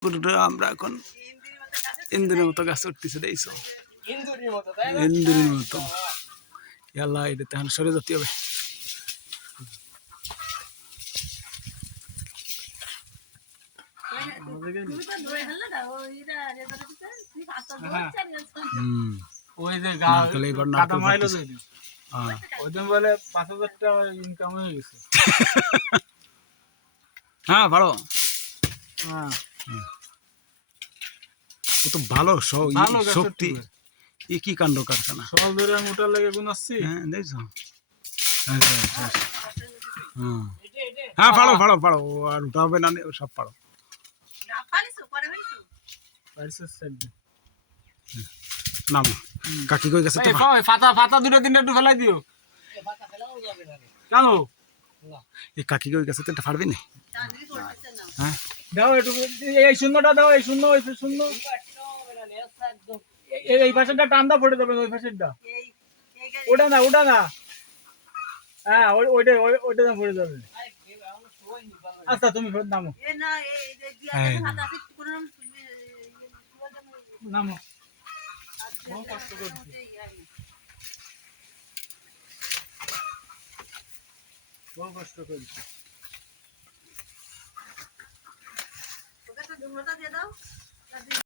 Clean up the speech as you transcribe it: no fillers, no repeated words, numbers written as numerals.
পুরোটা আমরা এখন ইন্দুরের মতো গাছ উঠতেছে দেখছো, ইন্দুরের মতো। ইয়াল্লা এটা এখন সরে যেতে হবে। হ্যাঁ ভালো, ও তো ভালো শক্তি। এ কি কাণ্ড কারখানা, সব ধরে মোটার লেগে গুণ আসছি। হ্যাঁ দেখছো। হ্যাঁ পারো পারো পারো, আর উঠা হবে না, সব পারো। নামো কাকি কই গেছে তো, পাতা পাতা দুটো তিনটা একটু ফেলাই দিও। কেন এই কাকি কই গেছে তো, এটা পারবি না? হ্যাঁ দাও একটু, এই শূন্যটা দাও, এই শূন্য, ওই শূন্য, এই পাশেরটা টান্দা পড়ে যাবে, ওই পাশেরটা। ওটা না, ওটা না, হ্যাঁ ওইটা ওইটা না পড়ে যাবে। আচ্ছা তুমি নামো, নামো। বহু কষ্ট করছি, বহু কষ্ট করছি।